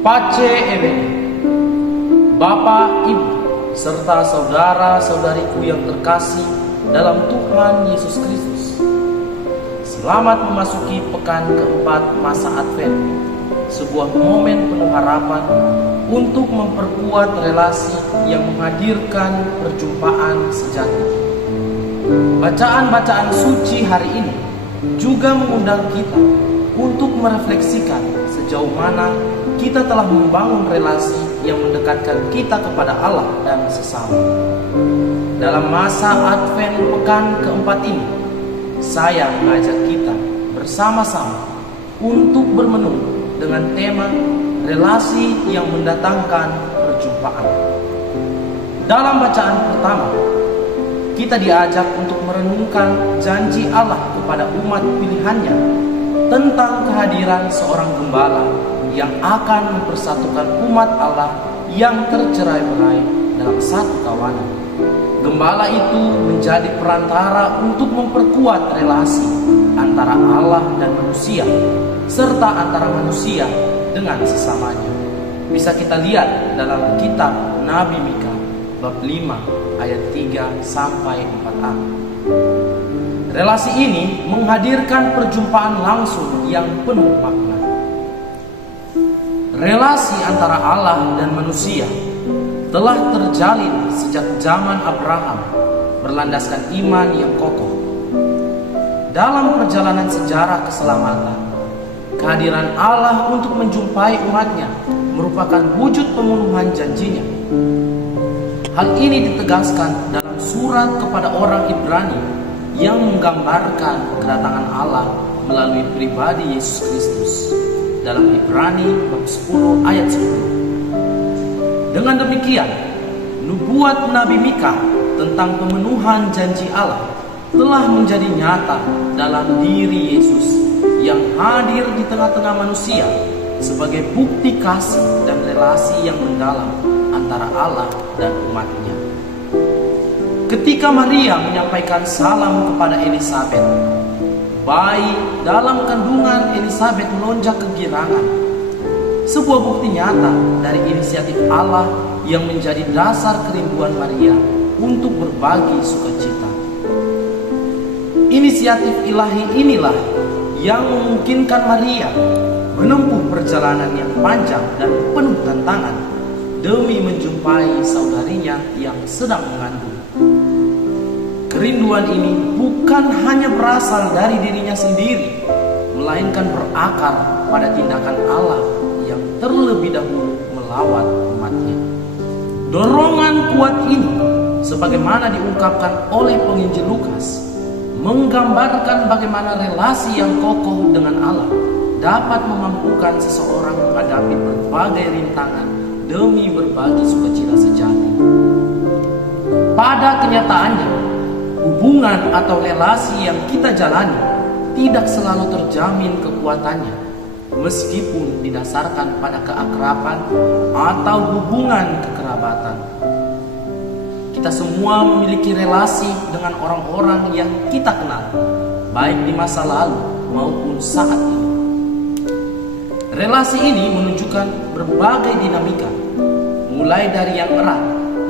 Pace Ebene, Bapak, Ibu, serta saudara-saudariku yang terkasih dalam Tuhan Yesus Kristus. Selamat memasuki pekan keempat masa Advent, sebuah momen penuh harapan untuk memperkuat relasi yang menghadirkan perjumpaan sejati. Bacaan-bacaan suci hari ini juga mengundang kita untuk merefleksikan sejauh mana kita telah membangun relasi yang mendekatkan kita kepada Allah dan sesama. Dalam masa Advent pekan keempat ini, saya mengajak kita bersama-sama untuk bermenung dengan tema relasi yang mendatangkan perjumpaan. Dalam bacaan pertama, kita diajak untuk merenungkan janji Allah kepada umat pilihannya tentang kehadiran seorang gembala yang akan mempersatukan umat Allah yang tercerai-berai dalam satu kawanan. Gembala itu menjadi perantara untuk memperkuat relasi antara Allah dan manusia, serta antara manusia dengan sesamanya. Bisa kita lihat dalam kitab Nabi Mika bab 5 ayat 3 sampai 4a. Relasi ini menghadirkan perjumpaan langsung yang penuh makna. Relasi antara Allah dan manusia telah terjalin sejak zaman Abraham berlandaskan iman yang kokoh. Dalam perjalanan sejarah keselamatan, kehadiran Allah untuk menjumpai umatnya merupakan wujud pemenuhan janjinya. Hal ini ditegaskan dalam surat kepada orang Ibrani yang menggambarkan kedatangan Allah melalui pribadi Yesus Kristus dalam Ibrani bab 10 ayat 10. Dengan demikian, nubuat Nabi Mika tentang pemenuhan janji Allah telah menjadi nyata dalam diri Yesus yang hadir di tengah-tengah manusia sebagai bukti kasih dan relasi yang mendalam antara Allah dan umatnya. Ketika Maria menyampaikan salam kepada Elisabet, bayi dalam kandungan Elisabet melonjak kegirangan. Sebuah bukti nyata dari inisiatif Allah yang menjadi dasar kerinduan Maria untuk berbagi sukacita. Inisiatif ilahi inilah yang memungkinkan Maria menempuh perjalanan yang panjang dan penuh tantangan demi menjumpai saudarinya yang sedang mengandung. Kerinduan ini bukan hanya berasal dari dirinya sendiri, melainkan berakar pada tindakan Allah yang terlebih dahulu melawat umatnya. Dorongan kuat ini, sebagaimana diungkapkan oleh penginjil Lukas, menggambarkan bagaimana relasi yang kokoh dengan Allah dapat memampukan seseorang menghadapi berbagai rintangan demi berbagi sukacita sejati. Pada kenyataannya, hubungan atau relasi yang kita jalani tidak selalu terjamin kekuatannya, meskipun didasarkan pada keakraban atau hubungan kekerabatan. Kita semua memiliki relasi dengan orang-orang yang kita kenal, baik di masa lalu maupun saat ini. Relasi ini menunjukkan berbagai dinamika, mulai dari yang erat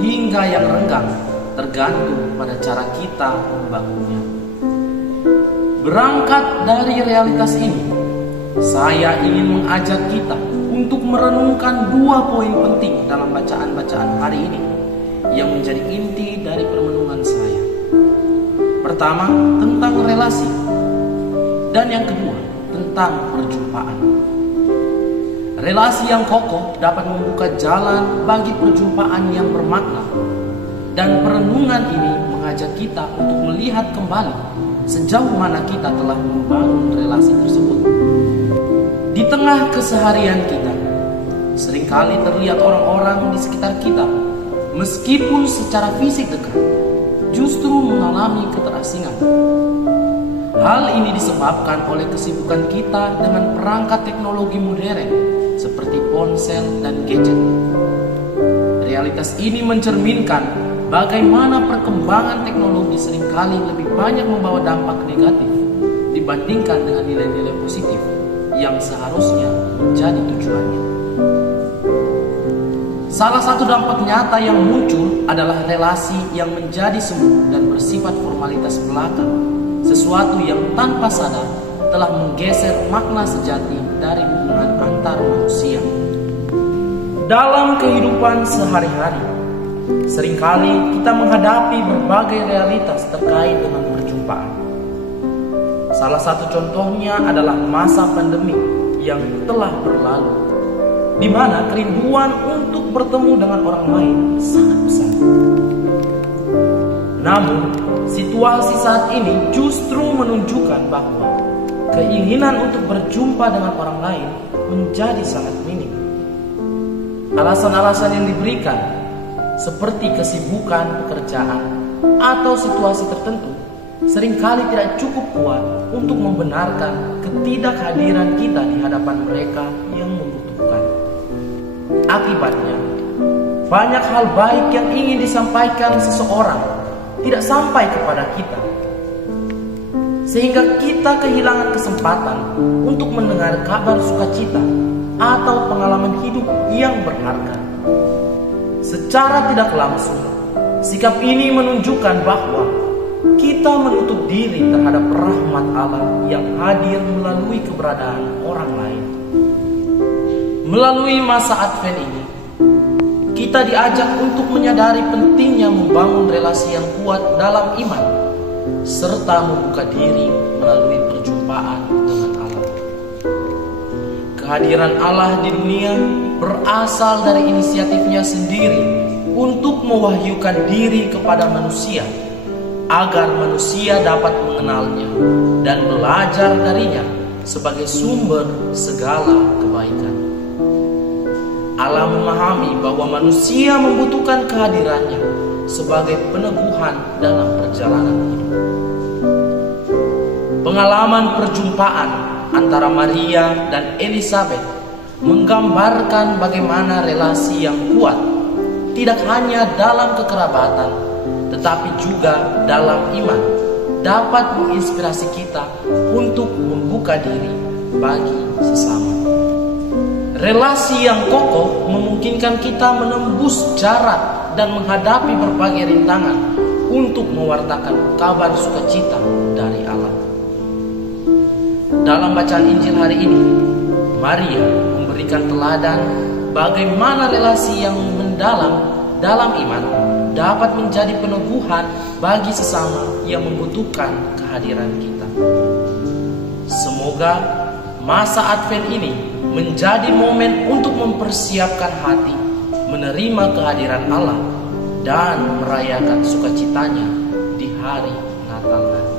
hingga yang renggang, tergantung pada cara kita membangunnya. Berangkat dari realitas ini, saya ingin mengajak kita untuk merenungkan dua poin penting dalam bacaan-bacaan hari ini yang menjadi inti dari permenungan saya. Pertama, tentang relasi, dan yang kedua, tentang perjumpaan. Relasi yang kokoh dapat membuka jalan bagi perjumpaan yang bermakna. Dan perenungan ini mengajak kita untuk melihat kembali sejauh mana kita telah membangun relasi tersebut. Di tengah keseharian kita, seringkali terlihat orang-orang di sekitar kita, meskipun secara fisik dekat, justru mengalami keterasingan. Hal ini disebabkan oleh kesibukan kita dengan perangkat teknologi modern seperti ponsel dan gadget. Realitas ini mencerminkan bagaimana perkembangan teknologi seringkali lebih banyak membawa dampak negatif dibandingkan dengan nilai-nilai positif yang seharusnya menjadi tujuannya. Salah satu dampak nyata yang muncul adalah relasi yang menjadi semu dan bersifat formalitas belaka, sesuatu yang tanpa sadar telah menggeser makna sejati dari hubungan antar manusia. Dalam kehidupan sehari-hari, seringkali kita menghadapi berbagai realitas terkait dengan perjumpaan. Salah satu contohnya adalah masa pandemi yang telah berlalu, di mana kerinduan untuk bertemu dengan orang lain sangat besar. Namun, situasi saat ini justru menunjukkan bahwa keinginan untuk berjumpa dengan orang lain menjadi sangat minim. Alasan-alasan yang diberikan, seperti kesibukan pekerjaan atau situasi tertentu, seringkali tidak cukup kuat untuk membenarkan ketidakhadiran kita di hadapan mereka yang membutuhkan. Akibatnya, banyak hal baik yang ingin disampaikan seseorang tidak sampai kepada kita, sehingga kita kehilangan kesempatan untuk mendengar kabar sukacita atau pengalaman hidup yang berharga. Secara tidak langsung, sikap ini menunjukkan bahwa kita menutup diri terhadap rahmat Allah yang hadir melalui keberadaan orang lain. Melalui masa Advent ini, kita diajak untuk menyadari pentingnya membangun relasi yang kuat dalam iman, serta membuka diri melalui perjumpaan dengan Allah. Kehadiran Allah di dunia berasal dari inisiatifnya sendiri untuk mewahyukan diri kepada manusia, agar manusia dapat mengenalnya dan belajar darinya sebagai sumber segala kebaikan. Allah memahami bahwa manusia membutuhkan kehadirannya sebagai peneguhan dalam perjalanan hidup. Pengalaman perjumpaan antara Maria dan Elizabeth menggambarkan bagaimana relasi yang kuat tidak hanya dalam kekerabatan, tetapi juga dalam iman dapat menginspirasi kita untuk membuka diri bagi sesama. Relasi yang kokoh memungkinkan kita menembus jarak dan menghadapi berbagai rintangan untuk mewartakan kabar sukacita dari Allah. Dalam bacaan Injil hari ini, Maria memberikan teladan bagaimana relasi yang mendalam dalam iman dapat menjadi peneguhan bagi sesama yang membutuhkan kehadiran kita. Semoga masa Advent ini menjadi momen untuk mempersiapkan hati menerima kehadiran Allah dan merayakan sukacitanya di hari Natal nanti.